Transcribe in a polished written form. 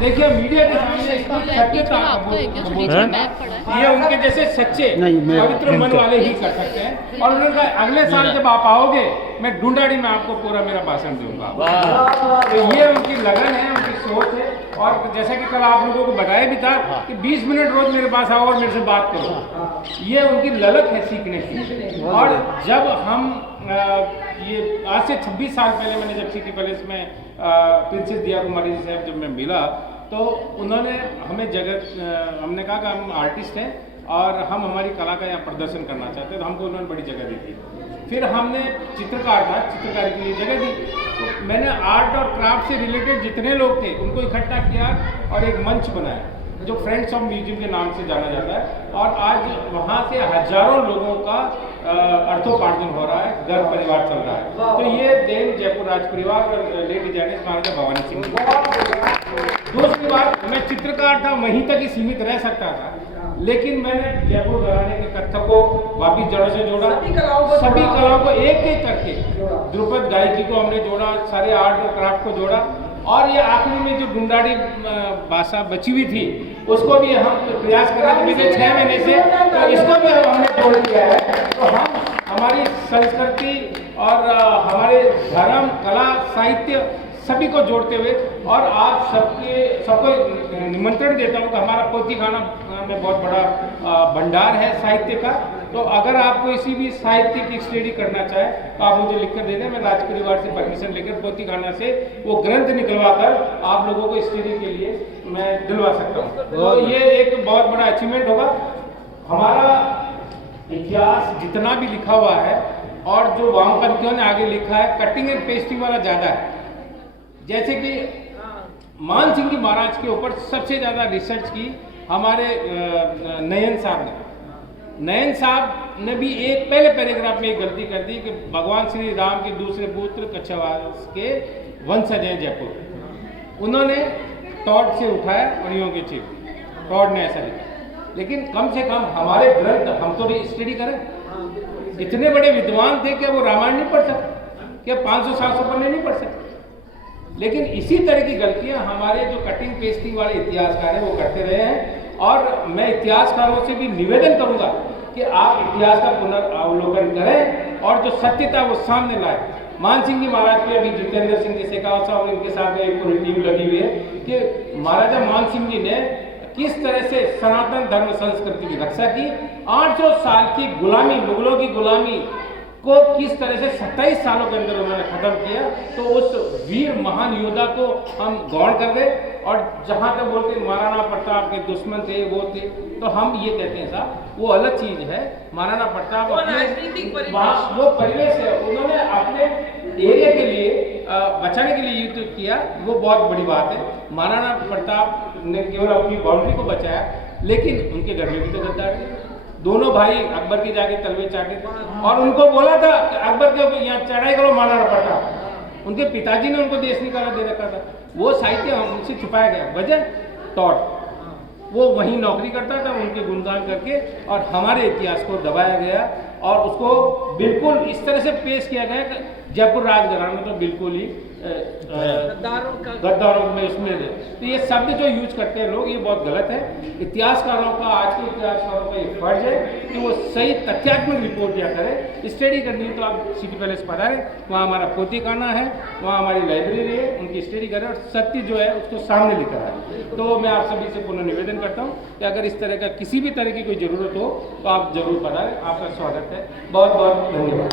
देखिए मीडिया के सामने इसकी सत्यता ये उनके जैसे सच्चे पवित्र मन वाले ही कर सकते हैं। और उन्होंने कहा अगले साल जब आप आओगे मैं ढूंढाड़ी में आपको पूरा मेरा भाषण दूंगा। तो ये उनकी लगन है, उनकी सोच है। और जैसा कि कल आप लोगों को बताया भी था कि 20 मिनट रोज मेरे पास आओ और मेरे से बात करो, ये उनकी ललक है सीखने की। और जब हम ये आज से 26 साल पहले मैंने जब सिटी पैलेस में प्रिंसेस दिया कुमारी जी साहब जब मैं मिला तो उन्होंने हमें जगह हमने कहा कि हम आर्टिस्ट हैं और हम हमारी कला का यहाँ प्रदर्शन करना चाहते हैं, तो हमको उन्होंने बड़ी जगह दी थी। फिर हमने चित्रकार था, चित्रकारी के लिए जगह दी, तो मैंने आर्ट और क्राफ्ट से रिलेटेड जितने लोग थे उनको इकट्ठा किया और एक मंच बनाया जो फ्रेंड्स ऑफ म्यूजियम के नाम से जाना जाता है। और आज वहाँ से हजारों लोगों का अर्थोपार्जन हो रहा है, घर परिवार चल रहा है। तो ये देन जयपुर राज परिवार और लेडी जैनिस महाराजा भवानी सिंह। दूसरी बात, मैं चित्रकार था, वहीं तक ही सीमित रह सकता था, लेकिन मैंने जयपुर घराने के कथक को वापिस जड़ों से जोड़ा, सभी कलाओं को एक एक करके, ध्रुपद गायकी को हमने जोड़ा, सारे आर्ट और क्राफ्ट को जोड़ा। और ये आखिरी में जो ढूंढाड़ी भाषा बची हुई थी उसको भी हम प्रयास कर रहे थे पिछले 6 महीने से, तो इसको भी हमने जोड़ दिया है। तो हम हमारी संस्कृति और हमारे धर्म, कला, साहित्य सभी को जोड़ते हुए, और आप सबको निमंत्रण देता हूँ कि हमारा पोथीखाना में बहुत बड़ा भंडार है साहित्य का। तो अगर आप किसी भी साहित्य की स्टडी करना चाहे तो आप मुझे लिखकर दे दें, मैं राज परिवार से परमिशन लेकर पोथीखाना से वो ग्रंथ निकलवा कर आप लोगों को स्टडी के लिए मैं दिलवा सकता हूँ। तो ये एक बहुत बड़ा अचीवमेंट होगा। हमारा इतिहास जितना भी लिखा हुआ है और जो वामपंथियों ने आगे लिखा है, कटिंग एंड पेस्टिंग वाला ज़्यादा है। जैसे कि मान सिंह जी महाराज के ऊपर सबसे ज़्यादा रिसर्च की हमारे नयन साहब ने। नयन साहब ने भी एक पहले पैराग्राफ में एक गलती कर दी कि भगवान श्री राम के दूसरे पुत्र कच्छवास के वंशज हैं जयपुर। उन्होंने टॉड से उठाया और यूं के चिप, टॉड ने ऐसा लिखा। लेकिन कम से कम हमारे ग्रंथ हम तो भी स्टडी करें। इतने बड़े विद्वान थे कि वो रामायण नहीं पढ़ सकते, क्या 500-700 पन्ने नहीं पढ़ सकते। लेकिन इसी तरह की गलतियां हमारे जो कटिंग पेस्टिंग वाले इतिहासकार हैं वो करते रहे हैं। और मैं इतिहासकारों से भी निवेदन करूंगा कि आप इतिहास का पुनर्अवलोकन करें और जो सत्यता वो सामने लाए। मान सिंह जी महाराज के अभी जितेंद्र सिंह जी शेखावत साहब इनके साथ एक पूरी टीम लगी हुई है कि महाराजा मान सिंह जी ने किस तरह से सनातन धर्म संस्कृति की रक्षा की। 800 साल की गुलामी, मुगलों की गुलामी को किस तरह से 27 सालों के अंदर उन्होंने खत्म किया। तो उस वीर महान योद्धा को हम गौर कर रहे। और जहाँ तक बोलते महाराणा प्रताप के दुश्मन थे वो थे, तो हम ये कहते हैं साहब वो अलग चीज है। महाराणा प्रताप वो परिवेश है, उन्होंने अपने एरिया के लिए बचाने के लिए युद्ध किया, वो बहुत बड़ी बात है। महाराणा प्रताप ने केवल अपनी बाउंड्री को बचाया, लेकिन उनके घर में भी तो गद्दार थे। दोनों भाई अकबर की जाके तलवे चाटे थे और उनको बोला था कि अकबर के यहाँ चढ़ाई करो महाराणा प्रताप। उनके पिताजी ने उनको देश निकाला दे रखा था। वो साहित्य उनसे छुपाया गया। वजह टॉड, वो वहीं नौकरी करता था, उनके गुणगान करके और हमारे इतिहास को दबाया गया और उसको बिल्कुल इस तरह से पेश किया गया कि जयपुर राजघराना तो बिल्कुल ही गद्दारों में उसमें है। तो ये शब्द जो यूज करते हैं लोग, ये बहुत गलत है। इतिहासकारों का, आज के इतिहासकारों का ये फर्ज है कि वो सही तथ्यात्मक रिपोर्ट दिया करें। स्टडी करनी है तो आप सिटी पैलेस पधारें, वहाँ हमारा पोथीखाना है, वहाँ हमारी लाइब्रेरी है, उनकी स्टडी करें और सत्य जो है उसको सामने लेकर आए। तो मैं आप सभी से पुनः निवेदन करता हूँ कि अगर इस तरह का किसी भी तरह की कोई ज़रूरत हो तो आप जरूर पधारें। आपका स्वागत है। बहुत बहुत धन्यवाद।